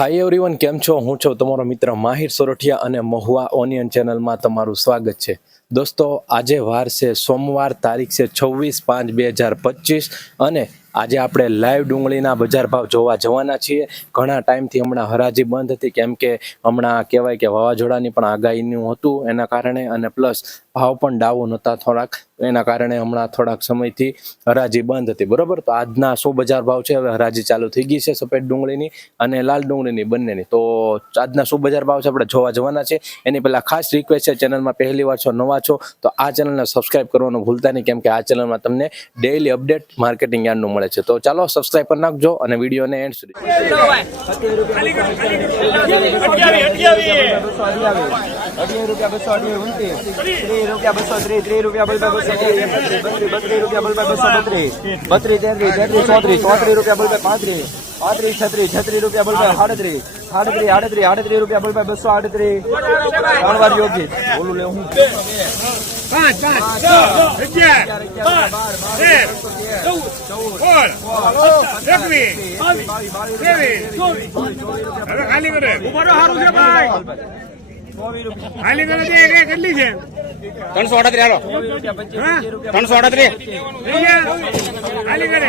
Hi everyone કેમ છો? હું છું તમારો મિત્ર માહિર સોરઠિયા અને મહુવા ઓનિયન ચેનલમાં તમારું સ્વાગત છે. દોસ્તો, આજે વાર છે, સોમવાર તારીખ છે છવ્વીસ પાંચ બે હજાર પચીસ અને આજે આપણે લાઈવ ડુંગળીના બજાર ભાવ જોવા જવાના છીએ. ઘણા ટાઈમથી હમણાં હરાજી બંધ હતી. કેમ કે હમણાં કહેવાય કે વાવાઝોડાની પણ આગાહીનું હતું એના કારણે અને પ્લસ ભાવ પણ ડાઉન હતા થોડાક. એના કારણે હમણાં થોડાક સમયથી હરાજી બંધ હતી. બરોબર? તો આજના શું બજાર ભાવ છે? હવે હરાજી ચાલુ થઈ ગઈ છે સફેદ ડુંગળીની અને લાલ ડુંગળીની બંનેની. તો આજના શું બજાર ભાવ છે? આપણે જોવા જવાના છે એની પહેલાં ખાસ રિક્વેસ્ટ છે, ચેનલમાં પહેલી વાર છો, નવા છો, તો આ ચેનલને સબસ્ક્રાઈબ કરવાનું ભૂલતા નહીં. કેમ કે આ ચેનલમાં તમને ડેઇલી અપડેટ માર્કેટિંગ યાર્ડનું છે. તો ચાલો સબસ્ક્રાઈબ કરી નાખજો અને વિડીયોને એન્ડ સુધી પાંત્રીસ છત્રીસ છત્રીસ રૂપિયા બલબા સાડત્રીસ સાડત્રીસ આડત્રીસ આડત્રીસ રૂપિયા બલબા બસો આડત્રીસ ત્રણ વાર યોગ્ય બોલું લે હું પાંચ પાંચ છ અગિયાર તેર ચૌદ સોળ એકવીસ ત્રેવીસ હવે ખાલી કરે ઉભારો સારું છે ભાઈ ખાલી કરે છે એક કેટલી છે ત્રણસો આડત્રીસ હાલો ત્રણસો ખાલી કરે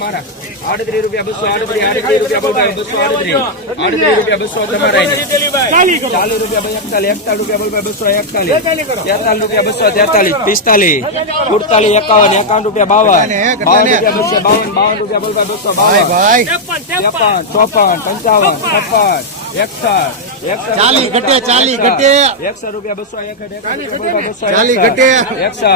મારા આડત્રીસ રૂપિયા બસો આડત્રીસ આડત્રીસ રૂપિયા બસો આડત્રીસ આડત્રીસ રૂપિયા બસો તમારા ચાલીસ રૂપિયા એકતાલીસ એકતાલીસ રૂપિયા બસો એકતાલીસ. તેતાલીસ રૂપિયા બસો તેતાલીસ પિસ્તાલીસ સુડતાલીસ એકાવન એકાવન રૂપિયા બાવન. બાવન રૂપિયા બસો બાવન બાવન રૂપિયા બલબા બસો બાવન. ત્રેપન ચોપન પંચાવન છપ્પન એકસઠ. ચાલી ઘટે, ચાલી ઘટે. એકસઠ રૂપિયા બસો એકસઠ એકસઠ રૂપિયા બલબા બસો ચાલી એકસઠ. ઘટે. એકસઠ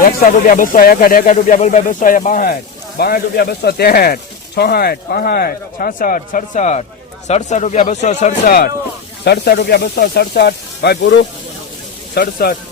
એકસઠ રૂપિયા બસો એકસઠ એકસઠ રૂપિયા બલબા બસો બાસઠ બાસઠ રૂપિયા બસો તેસઠ છોસઠ પાંસઠ છાસઠ સડસઠ સડસઠ રૂપિયા બસો સડસઠ સડસઠ રૂપિયા બસો સડસઠ ભાઈ પૂરું સડસઠ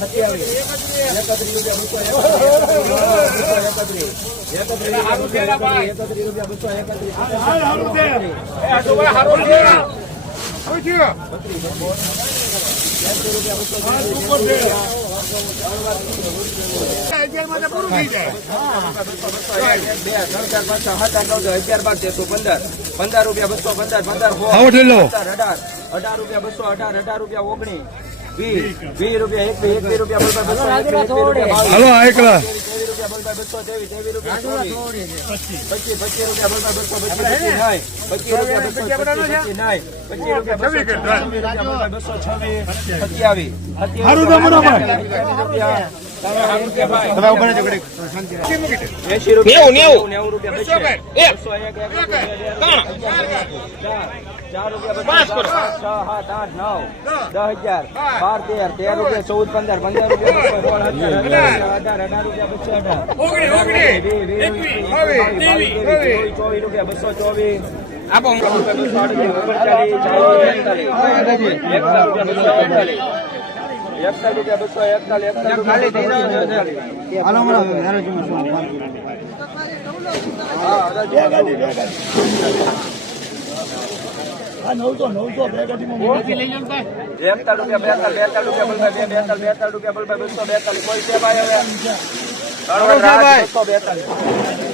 રૂપિયા ચોવીસ પંદર પંદર રૂપિયા બસો પંદર પંદર અઢાર અઢાર રૂપિયા બસો અઢાર અઢાર રૂપિયા નાય પચીસ રૂપિયા બસો છવ્વીસ રૂપિયા બલબા બસો છવ્વીસ સત્યાવીસ. હારું તો બરાબર. એસી રૂપિયા. નેવું ઊભા રહેજો બસો બસો એક એક રૂપિયા ચાર ચાર રૂપિયા પાંચ કરો. છ સાત આઠ નવ દસ અગિયાર બાર તેર તેર રૂપિયા ચૌદ પંદર પંદર રૂપિયા અઢાર અઢાર રૂપિયા બસો અઢાર ચોવીસ રૂપિયા બસો ચોવીસ આપો બસો અડતાલીસ ઓગણચાલીસ ચાલીસ એકતાલીસ રૂપિયા બસો એકતાલીસ એકતાલીસ બેતાલીસ બેતાલીસ બેતાલીસ